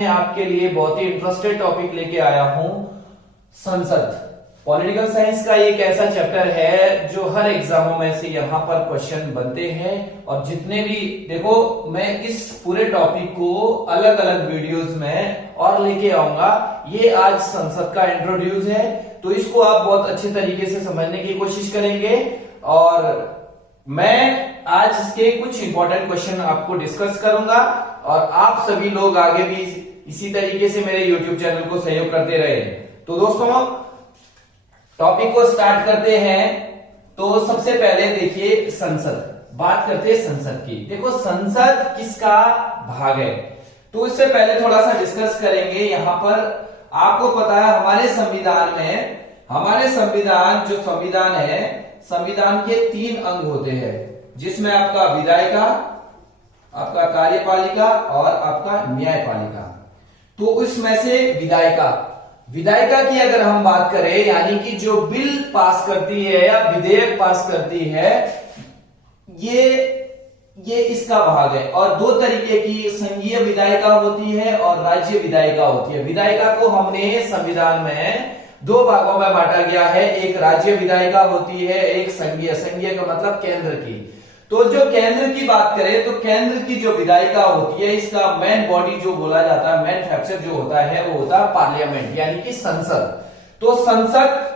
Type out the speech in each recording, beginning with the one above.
मैं आपके लिए बहुत ही इंटरेस्टेड टॉपिक लेके आया हूं। संसद पॉलिटिकल साइंस का एक ऐसा चैप्टर है जो हर एग्जामों में से यहां पर क्वेश्चन बनते हैं। और जितने भी देखो, मैं इस पूरे टॉपिक को अलग अलग वीडियोस में और लेके आऊंगा। ये आज संसद का इंट्रोड्यूस है, तो इसको आप बहुत अच्छे तरीके से समझने की कोशिश करेंगे। और मैं आज इसके कुछ इंपॉर्टेंट क्वेश्चन आपको डिस्कस करूंगा और आप सभी लोग आगे भी इसी तरीके से मेरे YouTube चैनल को सहयोग करते रहे। तो दोस्तों, टॉपिक को स्टार्ट करते हैं। तो सबसे पहले देखिए, संसद, बात करते हैं संसद की। देखो, संसद किसका भाग है, तो इससे पहले थोड़ा सा डिस्कस करेंगे। यहां पर आपको पता है हमारे संविधान जो संविधान है, संविधान के 3 अंग होते हैं, जिसमें आपका विधायिका, आपका कार्यपालिका और आपका न्यायपालिका। तो उसमें से विधायिका की अगर हम बात करें, यानी कि जो बिल पास करती है या विधेयक पास करती है, ये इसका भाग है। और 2 तरीके की संघीय विधायिका होती है और राज्य विधायिका होती है। विधायिका को हमने संविधान में 2 भागों में बांटा गया है, एक राज्य विधायिका होती है, एक संघीय का मतलब केंद्र की। तो जो केंद्र की बात करें, तो केंद्र की जो विधायिका होती है, इसका मेन बॉडी जो बोला जाता है, मेन फैक्टर जो होता है, वो होता है पार्लियामेंट, यानी कि संसद। तो संसद,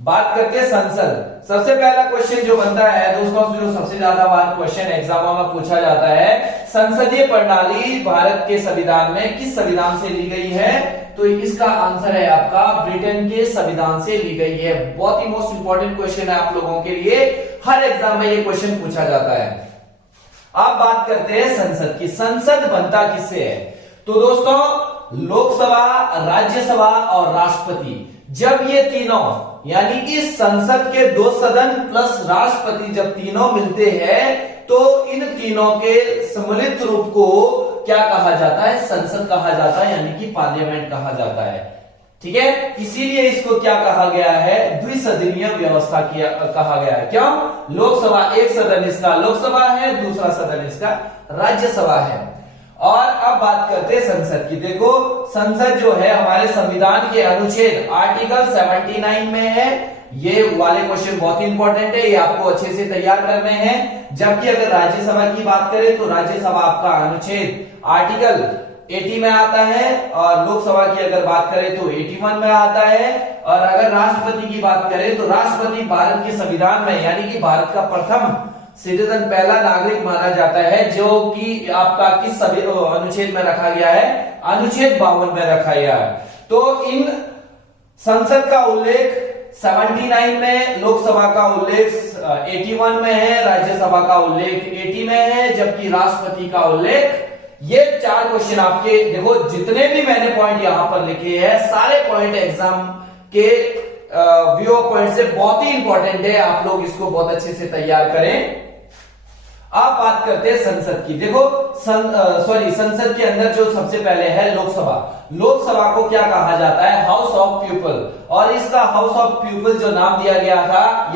बात करते हैं संसद। सबसे पहला क्वेश्चन जो बनता है दोस्तों, जो सबसे ज्यादा बार क्वेश्चन एग्जामों में पूछा जाता है, संसदीय प्रणाली भारत के संविधान में किस संविधान से ली गई है? तो इसका आंसर है आपका ब्रिटेन के संविधान से ली गई है। बहुत ही मोस्ट इंपॉर्टेंट क्वेश्चन है आप लोगों के लिए, हर एग्जाम में ये क्वेश्चन पूछा जाता है। अब बात करते हैं संसद की। संसद बनता किससे है? तो दोस्तों, लोकसभा, राज्यसभा और राष्ट्रपति, जब ये तीनों, यानी कि संसद के 2 सदन प्लस राष्ट्रपति जब तीनों मिलते हैं, तो इन तीनों के सम्मिलित रूप को क्या कहा जाता है? संसद कहा जाता है, यानी कि पार्लियामेंट कहा जाता है। ठीक है, इसीलिए इसको क्या कहा गया है? द्विसदनीय व्यवस्था कहा गया है। क्यों? लोकसभा, एक सदन इसका लोकसभा है, दूसरा सदन इसका राज्यसभा है। और अब बात करते हैं संसद की। देखो, संसद जो है हमारे संविधान के अनुच्छेद आर्टिकल 79 में है। ये वाले क्वेश्चन बहुत ही इंपॉर्टेंट है, ये आपको अच्छे से तैयार करने हैं। जबकि अगर राज्यसभा की बात करें, तो राज्यसभा आपका अनुच्छेद आर्टिकल 80 में आता है, और लोकसभा की अगर बात करें तो 81 में आता है। और अगर राष्ट्रपति की बात करें, तो राष्ट्रपति भारत के संविधान में, यानी कि भारत का प्रथम सिटीजन, पहला नागरिक माना जाता है, जो कि आपका किस अनुच्छेद में रखा गया है? अनुच्छेद 52 में रखा गया है। तो इन संसद का उल्लेख 79 में, लोकसभा का उल्लेख 81 में है, राज्यसभा का उल्लेख 80 में है, जबकि राष्ट्रपति का उल्लेख, ये 4 क्वेश्चन आपके, देखो जितने भी मैंने पॉइंट यहां पर लिखे हैं, सारे पॉइंट एग्जाम के व्यू पॉइंट से बहुत ही इंपॉर्टेंट है। आप लोग इसको बहुत अच्छे से तैयार करें। आप बात करते हैं संसद की। देखो, संसद के अंदर जो सबसे पहले है लोकसभा। लोकसभा को क्या कहा जाता है? House of people. और इसका हाउस ऑफ पीपल जो नाम दिया गया था,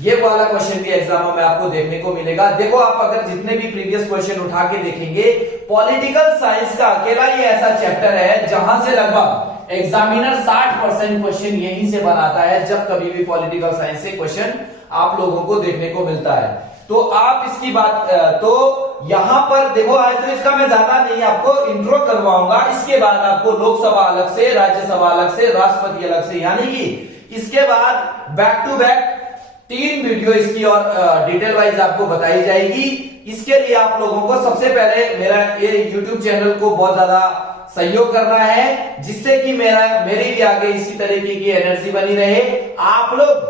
ये वाला क्वेश्चन भी एग्जामों में आपको देखने को मिलेगा। देखो, आप अगर जितने भी प्रीवियस क्वेश्चन उठा के देखेंगे, पॉलिटिकल साइंस का अकेला ही ऐसा चैप्टर है जहां से लगभग एग्जामिनर 60% क्वेश्चन यहीं से बनाता है, जब कभी भी पॉलिटिकल साइंस से क्वेश्चन आप लोगों को देखने को मिलता है। तो आप इसकी बात, तो यहां पर देखो, आज तो इसका मैं ज्यादा नहीं आपको इंट्रो करवाऊंगा। इसके बाद आपको लोकसभा अलग से, राज्यसभा अलग से, राष्ट्रपति अलग से, यानी कि इसके बाद बैक टू बैक 3 वीडियो इसकी और डिटेल वाइज आपको बताई जाएगी। इसके लिए आप लोगों को सबसे पहले मेरा ये YouTube चैनल को बहुत ज्यादा सहयोग करना है, जिससे कि मेरी भी आगे इसी तरीके की एनर्जी बनी रहे। आप लोग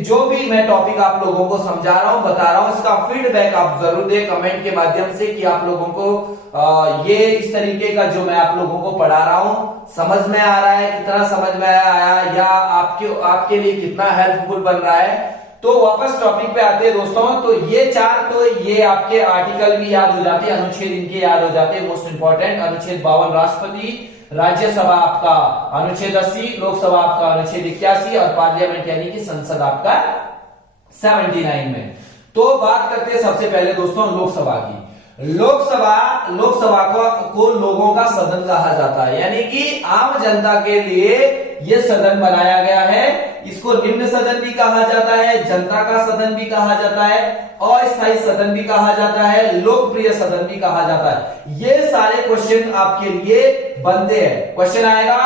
जो भी मैं टॉपिक आप लोगों को समझा रहा हूं, बता रहा हूं, इसका फीडबैक आप जरूर दें कमेंट के माध्यम से, कि आप लोगों को ये इस तरीके का जो मैं आप लोगों को पढ़ा रहा हूं समझ में आ रहा है, कितना समझ में आया, या आपके लिए कितना हेल्पफुल बन रहा है। तो वापस टॉपिक पे आते हैं दोस्तों। तो ये 4, तो ये आपके आर्टिकल भी याद हो जाते हैं, अनुच्छेद इनके याद हो जाते हैं, मोस्ट इंपॉर्टेंट। अनुच्छेद 52 राष्ट्रपति, राज्यसभा आपका अनुच्छेद 80, लोकसभा आपका अनुच्छेद 81 और पार्लियामेंट यानी कि संसद आपका 79 में। तो बात करते हैं सबसे पहले दोस्तों लोकसभा की। लोकसभा को लोगों का सदन कहा जाता है, यानी कि आम जनता के लिए यह सदन बनाया गया है। इसको निम्न सदन भी कहा जाता है, जनता का सदन भी कहा जाता है, अस्थायी सदन भी कहा जाता है, लोकप्रिय सदन भी कहा जाता है। ये सारे क्वेश्चन आपके लिए बनते हैं। क्वेश्चन आएगा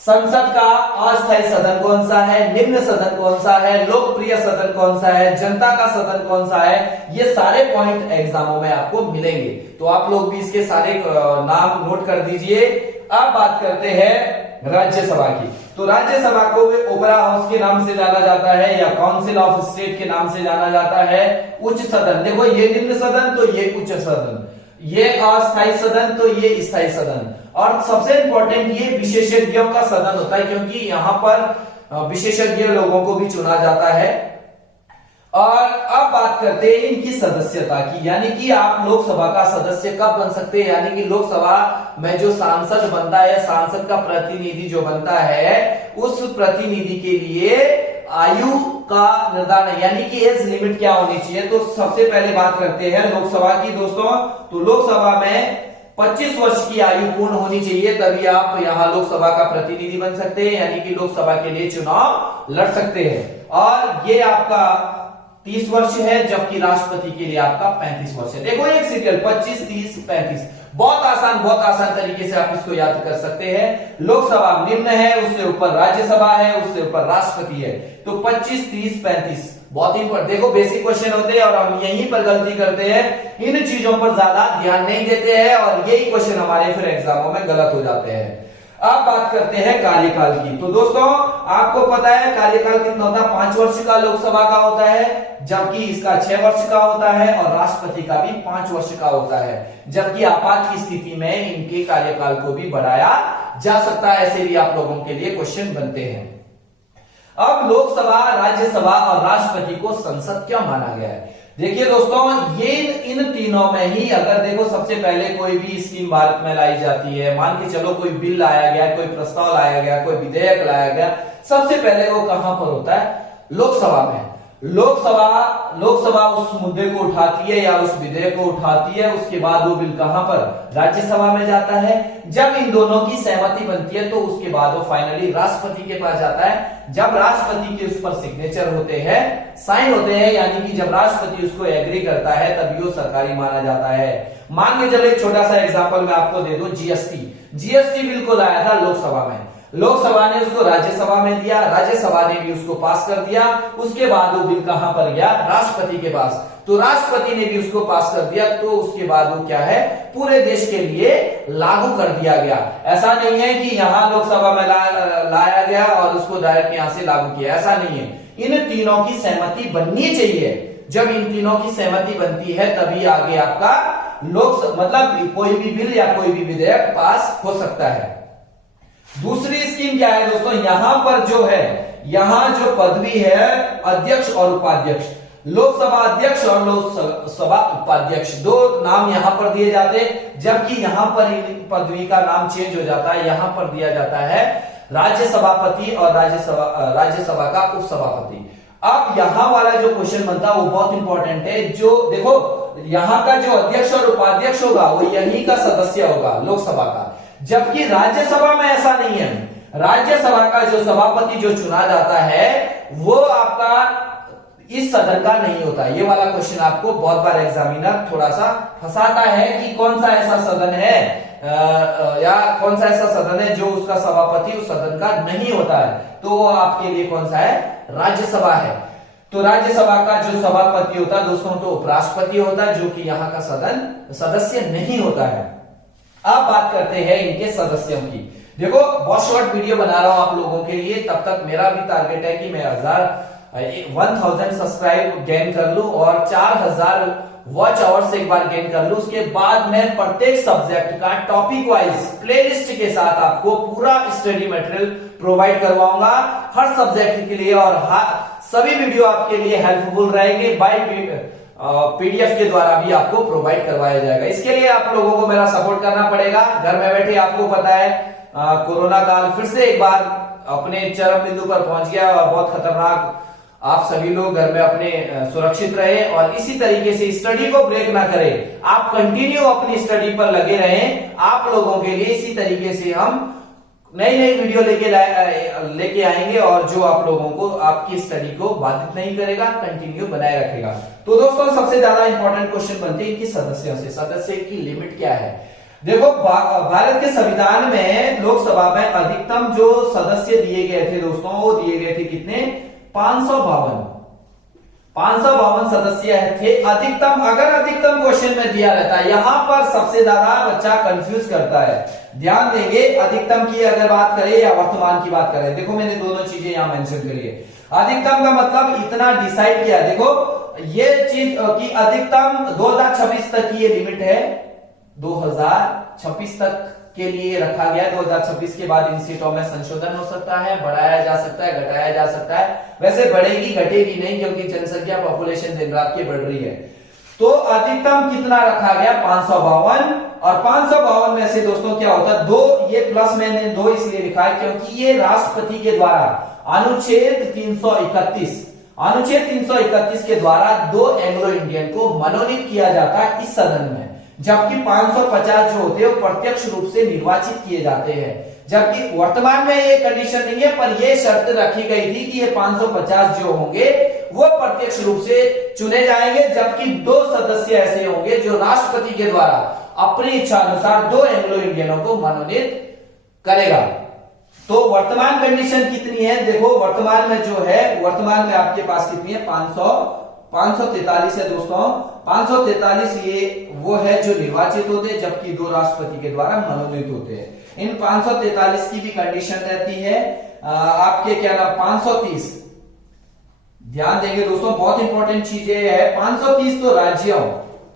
संसद का अस्थायी सदन कौन सा है, निम्न सदन कौन सा है, लोकप्रिय सदन कौन सा है, जनता का सदन कौन सा है, ये सारे पॉइंट एग्जामों में आपको मिलेंगे। तो आप लोग भी इसके सारे नाम नोट कर दीजिए। अब बात करते हैं राज्यसभा की। तो राज्यसभा को ओपेरा हाउस के नाम से जाना जाता है या काउंसिल ऑफ स्टेट के नाम से जाना जाता है। उच्च सदन, देखो ये निम्न सदन तो ये उच्च सदन, ये अस्थायी सदन तो ये स्थायी सदन, और सबसे इंपॉर्टेंट ये विशेषज्ञों का सदन होता है, क्योंकि यहां पर विशेषज्ञ लोगों को भी चुना जाता है। और अब बात करते हैं इनकी सदस्यता की, यानी कि आप लोकसभा का सदस्य कब बन सकते हैं, यानी कि लोकसभा में जो सांसद बनता है, सांसद का प्रतिनिधि जो बनता है, उस प्रतिनिधि के लिए आयु का निर्धारण, यानी कि एज लिमिट क्या होनी चाहिए। तो सबसे पहले बात करते हैं लोकसभा की दोस्तों। तो लोकसभा में 25 वर्ष की आयु पूर्ण होनी चाहिए, तभी आप यहां लोकसभा का प्रतिनिधि बन सकते हैं, यानी कि लोकसभा के लिए चुनाव लड़ सकते हैं। और ये आपका 30 वर्ष है, जबकि राष्ट्रपति के लिए आपका 35 वर्ष है। देखो एक सीरियल 25, 30, 35, बहुत आसान तरीके से आप इसको याद कर सकते हैं। लोकसभा निम्न है, उससे ऊपर राज्यसभा है, उससे ऊपर राष्ट्रपति है। तो 25, 30, 35 बहुत ही इंपॉर्टेंट। देखो बेसिक क्वेश्चन होते हैं और हम यहीं पर गलती करते हैं, इन चीजों पर ज्यादा ध्यान नहीं देते हैं और यही क्वेश्चन हमारे फिर एग्जामों में गलत हो जाते हैं। अब बात करते हैं कार्यकाल की। तो दोस्तों आपको पता है कार्यकाल कितना होता है, 5 वर्ष का लोकसभा का होता है, जबकि इसका 6 वर्ष का होता है, और राष्ट्रपति का भी 5 वर्ष का होता है। जबकि आपात की स्थिति में इनके कार्यकाल को भी बढ़ाया जा सकता है। ऐसे भी आप लोगों के लिए क्वेश्चन बनते हैं। अब लोकसभा, राज्यसभा और राष्ट्रपति को संसद क्यों माना गया है? देखिए दोस्तों, ये इन तीनों में ही अगर देखो, सबसे पहले कोई भी स्कीम भारत में लाई जाती है, मान के चलो कोई बिल लाया गया, कोई प्रस्ताव लाया गया, कोई विधेयक लाया गया, सबसे पहले वो कहां पर होता है? लोकसभा में। लोकसभा उस मुद्दे को उठाती है या उस विधेयक को उठाती है, उसके बाद वो बिल कहां पर? राज्यसभा में जाता है। जब इन दोनों की सहमति बनती है तो उसके बाद वो फाइनली राष्ट्रपति के पास जाता है। जब राष्ट्रपति के उस पर सिग्नेचर होते हैं, साइन होते हैं, यानी कि जब राष्ट्रपति उसको एग्री करता है तभी वो सरकारी माना जाता है। मान के चलो एक छोटा सा एग्जांपल मैं आपको दे दूं, जीएसटी बिल को लाया था लोकसभा में, लोकसभा ने उसको राज्यसभा में दिया, राज्यसभा ने भी उसको पास कर दिया, उसके बाद वो बिल कहां पर गया? राष्ट्रपति के पास। तो राष्ट्रपति ने भी उसको पास कर दिया, तो उसके बाद वो क्या है? पूरे देश के लिए लागू कर दिया गया। ऐसा नहीं है कि यहां लोकसभा में लाया गया और उसको डायरेक्ट यहां से लागू किया, ऐसा नहीं है। इन तीनों की सहमति बननी चाहिए। जब इन तीनों की सहमति बनती है तभी आगे आपका मतलब कोई भी बिल या कोई भी विधेयक पास हो सकता है। दूसरी स्कीम क्या है दोस्तों? यहां पर जो है, यहां जो पदवी है अध्यक्ष और उपाध्यक्ष, लोकसभा अध्यक्ष और लोकसभा उपाध्यक्ष, दो नाम यहां पर दिए जाते, जबकि यहां पर पदवी का नाम चेंज हो जाता है। यहां पर दिया जाता है राज्य सभापति और राज्यसभा का उपसभापति। अब यहां वाला जो क्वेश्चन बनता है वो बहुत इंपॉर्टेंट है। जो देखो, यहां का जो अध्यक्ष और उपाध्यक्ष होगा वो यहीं का सदस्य होगा लोकसभा का, जबकि राज्यसभा में ऐसा नहीं है। राज्यसभा का जो सभापति जो चुना जाता है वो आपका इस सदन का नहीं होता। ये वाला क्वेश्चन आपको बहुत बार एग्जामिनर थोड़ा सा फंसाता है कि कौन सा ऐसा सदन है या कौन सा ऐसा सदन है जो उसका सभापति उस सदन का नहीं होता है। तो वो आपके लिए कौन सा है? राज्यसभा है। तो राज्यसभा का जो सभापति होता है दोस्तों तो उपराष्ट्रपति होता है, जो कि यहाँ का सदस्य नहीं होता है। अब बात करते हैं इनके सदस्यों की। देखो बहुत शॉर्ट वीडियो बना रहा हूं आप लोगों के लिए, तब तक मेरा भी टारगेट है कि मैं 1000 सब्सक्राइब गेन कर लूं और 4000 वॉच आवर्स एक बार गेन कर लूं। उसके बाद मैं प्रत्येक सब्जेक्ट का टॉपिक वाइज प्लेलिस्ट के साथ आपको पूरा स्टडी मटेरियल प्रोवाइड करवाऊंगा हर सब्जेक्ट के लिए, और सभी वीडियो आपके लिए हेल्पफुल रहेंगे। बाय पीडीएफ के द्वारा भी आपको प्रोवाइड करवाया जाएगा। इसके लिए आप लोगों को मेरा सपोर्ट करना पड़ेगा। घर में बैठे आपको पता है कोरोना काल फिर से एक बार अपने चरम बिंदु पर पहुंच गया और बहुत खतरनाक आप सभी लोग घर में अपने सुरक्षित रहे और इसी तरीके से स्टडी को ब्रेक ना करें, आप कंटिन्यू अपनी स्टडी पर लगे रहें। आप लोगों के लिए इसी तरीके से हम नई नई वीडियो लेके आएंगे और जो आप लोगों को आपकी स्टडी को बाधित नहीं करेगा, कंटिन्यू बनाए रखेगा। तो दोस्तों सबसे ज्यादा इंपॉर्टेंट क्वेश्चन बनते हैं कि सदस्यों से, सदस्य की लिमिट क्या है। देखो भारत के संविधान में लोकसभा में अधिकतम जो सदस्य दिए गए थे दोस्तों, वो दिए गए थे कितने, 552 सदस्य थे अधिकतम। अगर अधिकतम क्वेश्चन में दिया रहता है, यहां पर सबसे ज्यादा बच्चा कंफ्यूज करता है। ध्यान देंगे, अधिकतम की अगर बात करें या वर्तमान की बात करें, देखो मैंने दोनों चीजें यहां मेंशन करी है। अधिकतम का मतलब इतना डिसाइड किया, देखो ये चीज कि अधिकतम 2026 तक की ये लिमिट है, 2026 तक के लिए रखा गया है। 2026 के बाद इन सीटों में संशोधन हो सकता है, बढ़ाया जा सकता है, घटाया जा सकता है। वैसे बढ़ेगी घटेगी नहीं, क्योंकि जनसंख्या पॉपुलेशन दिन रात की बढ़ रही है। तो अधिकतम कितना रखा गया, 552। और 552 में से दोस्तों क्या होता है, दो, ये प्लस मैंने 2 इसलिए लिखा है क्योंकि ये राष्ट्रपति के द्वारा अनुच्छेद 331 के द्वारा 2 एंग्लो इंडियन को मनोनीत किया जाता है इस सदन में, जबकि 550 जो होते हैं वो प्रत्यक्ष रूप से निर्वाचित किए जाते हैं। जबकि वर्तमान में ये कंडीशन नहीं है, पर ये शर्त रखी गई थी कि ये 550 जो होंगे वो प्रत्यक्ष रूप से चुने जाएंगे, जबकि 2 सदस्य ऐसे होंगे जो राष्ट्रपति के द्वारा अपनी इच्छा अनुसार 2 एंग्लो इंडियनों को मनोनीत करेगा। तो वर्तमान कंडीशन कितनी है, देखो वर्तमान में जो है, वर्तमान में आपके पास कितनी है, 543 है दोस्तों। 543 ये वो है जो निर्वाचित होते हैं, जबकि 2 राष्ट्रपति के द्वारा मनोनीत होते हैं। इन 543 की भी कंडीशन रहती है आपके क्या नाम, 530। ध्यान देंगे दोस्तों, बहुत इंपॉर्टेंट चीजें है। 530 तो राज्यों,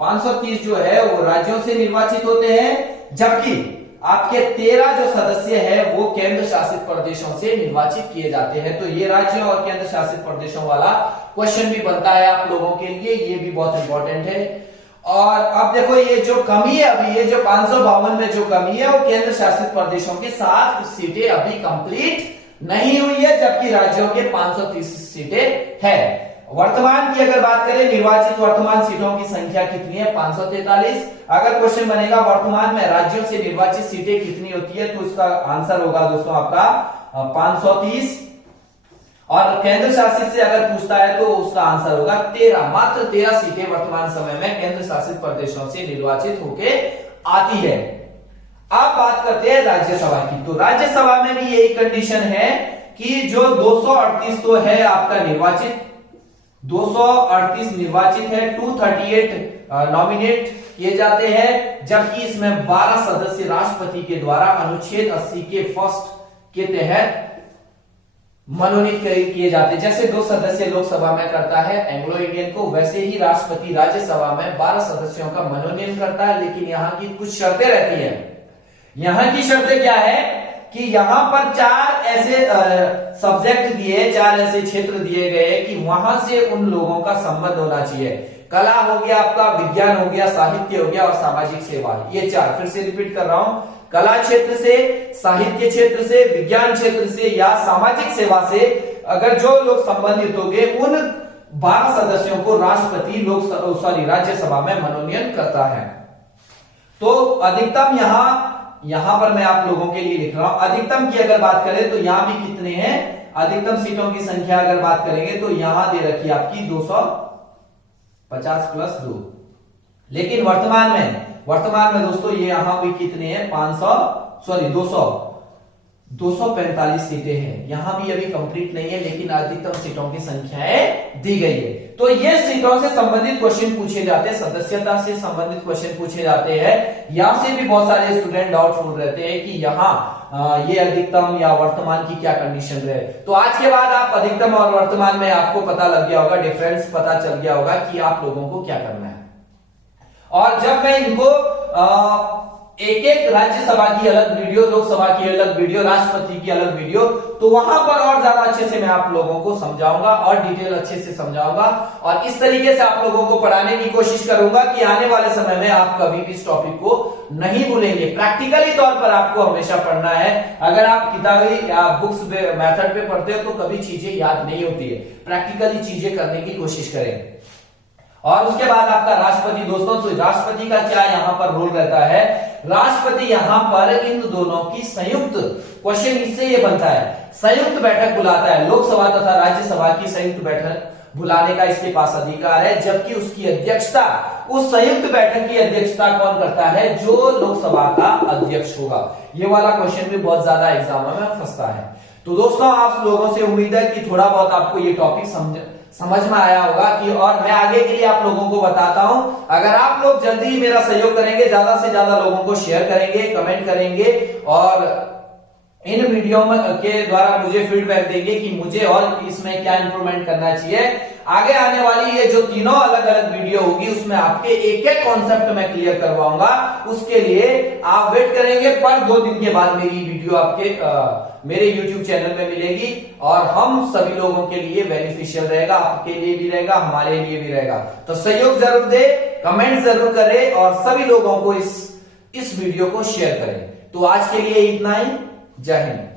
530 जो है वो राज्यों से निर्वाचित होते हैं, जबकि आपके 13 जो सदस्य हैं वो केंद्र शासित प्रदेशों से निर्वाचित किए जाते हैं। तो ये राज्यों और केंद्र शासित प्रदेशों वाला क्वेश्चन भी बनता है आप लोगों के लिए, ये भी बहुत इंपॉर्टेंट है। और अब देखो ये जो कमी है, अभी ये जो 552 में जो कमी है वो केंद्र शासित प्रदेशों की 7 सीटें अभी कंप्लीट नहीं हुई है, जबकि राज्यों के 530 सीटें हैं। वर्तमान की अगर बात करें, निर्वाचित वर्तमान सीटों की संख्या कितनी है, 543। अगर क्वेश्चन बनेगा वर्तमान में राज्यों से निर्वाचित सीटें कितनी होती है, तो इसका आंसर होगा दोस्तों आपका 530। और केंद्र शासित से अगर पूछता है तो उसका आंसर होगा 13। मात्र 13 सीटें वर्तमान समय में केंद्र शासित प्रदेशों से निर्वाचित होके आती है। अब बात करते हैं राज्यसभा की। तो राज्यसभा में भी यही कंडीशन है कि जो 238 तो है आपका निर्वाचित, 238 निर्वाचित है, 238 नॉमिनेट किए जाते हैं, जबकि इसमें 12 सदस्य राष्ट्रपति के द्वारा अनुच्छेद 80 के फर्स्ट के तहत मनोनीत किए जाते हैं। जैसे 2 सदस्य लोकसभा में करता है एंग्लो इंडियन को, वैसे ही राष्ट्रपति राज्यसभा में 12 सदस्यों का मनोनयन करता है। लेकिन यहाँ की कुछ शर्तें रहती है। यहाँ की शर्तें क्या है कि यहाँ पर 4 ऐसे सब्जेक्ट दिए, 4 ऐसे क्षेत्र दिए गए कि वहां से उन लोगों का संबंध होना चाहिए। कला हो गया आपका, विज्ञान हो गया, साहित्य हो गया और सामाजिक सेवा। ये 4, फिर से रिपीट कर रहा हूं, कला क्षेत्र से, साहित्य क्षेत्र से, विज्ञान क्षेत्र से या सामाजिक सेवा से अगर जो लोग संबंधित होंगे, उन 12 सदस्यों को राष्ट्रपति राज्यसभा में मनोनयन करता है। तो अधिकतम यहां पर मैं आप लोगों के लिए लिख रहा हूं, अधिकतम की अगर बात करें तो यहां भी कितने हैं, अधिकतम सीटों की संख्या अगर बात करेंगे तो यहां दे रखी है आपकी 250 प्लस 2। लेकिन वर्तमान में दोस्तों ये यहां भी कितने हैं, 245 सीटें हैं। यहां भी अभी कंप्लीट नहीं है, लेकिन अधिकतम सीटों की संख्याएं दी गई है। तो ये सीटों से संबंधित क्वेश्चन पूछे जाते हैं, सदस्यता से संबंधित क्वेश्चन पूछे जाते हैं। यहां से भी बहुत सारे स्टूडेंट डाउटफुल रहते हैं कि यहाँ ये अधिकतम या वर्तमान की क्या कंडीशन रहे। तो आज के बाद आप अधिकतम और वर्तमान में आपको पता लग गया होगा, डिफरेंस पता चल गया होगा कि आप लोगों को क्या करना है। और जब मैं इनको एक एक राज्यसभा की अलग वीडियो, लोकसभा की अलग वीडियो, राष्ट्रपति की अलग वीडियो, तो वहां पर और ज्यादा अच्छे से मैं आप लोगों को समझाऊंगा और डिटेल अच्छे से समझाऊंगा और इस तरीके से आप लोगों को पढ़ाने की कोशिश करूंगा कि आने वाले समय में आप कभी भी इस टॉपिक को नहीं भूलेंगे। प्रैक्टिकली तौर पर आपको हमेशा पढ़ना है। अगर आप किताबी या बुक्स मेथड पे पढ़ते हो तो कभी चीजें याद नहीं होती है, प्रैक्टिकली चीजें करने की कोशिश करें। और उसके बाद आपका राष्ट्रपति दोस्तों, तो राष्ट्रपति का क्या यहां पर रोल रहता है? राष्ट्रपति यहां पर इन दोनों की संयुक्त, क्वेश्चन इससे ये बनता है, संयुक्त बैठक बुलाता है। लोकसभा तथा राज्यसभा की संयुक्त बैठक बुलाने का इसके पास अधिकार है, जबकि उसकी अध्यक्षता, उस संयुक्त बैठक की अध्यक्षता कौन करता है? जो लोकसभा का अध्यक्ष होगा। ये वाला क्वेश्चन भी बहुत ज्यादा एग्जाम में फंसता है। तो दोस्तों आप लोगों से उम्मीद है कि थोड़ा बहुत आपको ये टॉपिक समझ में आया होगा कि, और मैं आगे के लिए आप लोगों को बताता हूं, अगर आप लोग जल्दी ही मेरा सहयोग करेंगे, ज्यादा से ज्यादा लोगों को शेयर करेंगे, कमेंट करेंगे और इन वीडियो में के द्वारा मुझे फीडबैक देंगे कि मुझे और इसमें क्या इंप्रूवमेंट करना चाहिए। आगे आने वाली ये जो तीनों अलग अलग वीडियो होगी उसमें आपके एक एक कॉन्सेप्ट मैं क्लियर करवाऊंगा। उसके लिए आप वेट करेंगे, पर 2 दिन के बाद मेरी वीडियो आपके मेरे YouTube चैनल में मिलेगी और हम सभी लोगों के लिए बेनिफिशियल रहेगा, आपके लिए भी रहेगा, हमारे लिए भी रहेगा। तो सहयोग जरूर दे, कमेंट जरूर करें और सभी लोगों को इस वीडियो को शेयर करें। तो आज के लिए इतना ही। जय हिंद।